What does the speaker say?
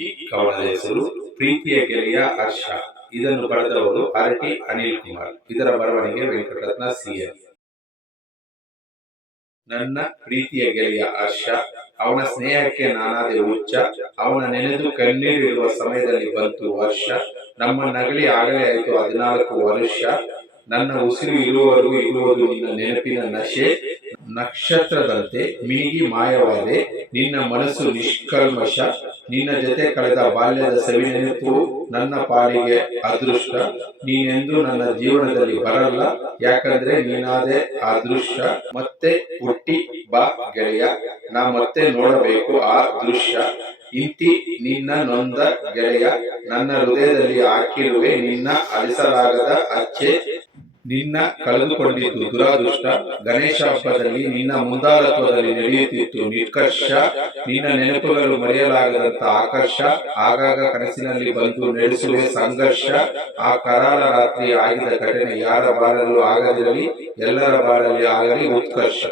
ಈ ಕವನದ ಹೆಸರು ಪ್ರೀತಿಯ ಗೆಳೆಯ ಹರ್ಷ. ಇದನ್ನು ಬರೆದವರು ಆರ್.ಟಿ. ಅನಿಲ್ ಕುಮಾರ್. ಇದರ ಬರವಣಿಗೆ ವೆಂಕಟರತ್ನ ಸಿ.ಎನ್. ನನ್ನ ಪ್ರೀತಿಯ ಗೆಳೆಯ ಹರ್ಷ, ಅವನ ಸ್ನೇಹಕ್ಕೆ ನಾನಾದೆ ಹುಚ್ಚ. ಅವನ ನೆನೆದು ಕಣ್ಣೀರಿಡುವ ಸಮಯದಲ್ಲಿ ಬಂತು ವರ್ಷ. ನಮ್ಮ ನಗಲಿ ಆಗಲೇ ಆಯಿತು 14 ವರ್ಷ. ನನ್ನ ಉಸಿರು ಇರುವವರೆಗೂ ಇರುವುದು ನಿನ್ನ ನೆನಪಿನ ನಶೆ. ನಕ್ಷತ್ರದಂತೆ ಮಿನುಗಿ ಮಾಯವಾದೆ, ನಿನ್ನ ಮನಸ್ಸು ನಿಷ್ಕಲ್ಮಶ. ನಿನ್ನ ಜೊತೆ ಕಳೆದ ಬಾಲ್ಯದ ಸವಿ ನೆನಪು ನನ್ನ ಪಾಲಿಗೆ ಅದೃಷ್ಟ. ನೀನೆಂದು ನನ್ನ ಜೀವನದಲ್ಲಿ ಬರಲ್ಲ, ಯಾಕಂದ್ರೆ ನೀನಾದೆ ಅದೃಷ್ಟ. ಮತ್ತೆ ಹುಟ್ಟಿ ಬಾ ಗೆಳೆಯ, ನಾ ಮತ್ತೆ ನೋಡಬೇಕು ಆ ದೃಶ್ಯ. ಇಂತಿ ನಿನ್ನ ನೊಂದ ಗೆಳೆಯ, ನನ್ನ ಹೃದಯದಲ್ಲಿ ಹಾಕಿರುವೆ ನಿನ್ನ ಅಳಿಸಲಾಗದ ಅಚ್ಚೆ. ನಿನ್ನ ಕಳೆದುಕೊಂಡಿದ್ದು ದುರಾದೃಷ್ಟ. ಗಣೇಶ ಹಬ್ಬದಲ್ಲಿ ನಿನ್ನ ಮುಂದಾಳತ್ವದಲ್ಲಿ ನಡೆಯುತ್ತಿತ್ತು ನಿಷ್ಕರ್ಷ. ನಿನ್ನ ನೆನಪುಗಳು ಮರೆಯಲಾಗದಂತ ಆಕರ್ಷ. ಆಗಾಗ ಕನಸಿನಲ್ಲಿ ಬಂದು ನಡೆಸುವೆ ಸಂಘರ್ಷ. ಆ ಕರಾಳ ರಾತ್ರಿ ಆಗಿದ ಘಟನೆ ಯಾರ ಬಾಳಲ್ಲೂ ಆಗದಿರಲಿ, ಎಲ್ಲರ ಬಾಳಲ್ಲಿ ಆಗಲಿ ಉತ್ಕರ್ಷ.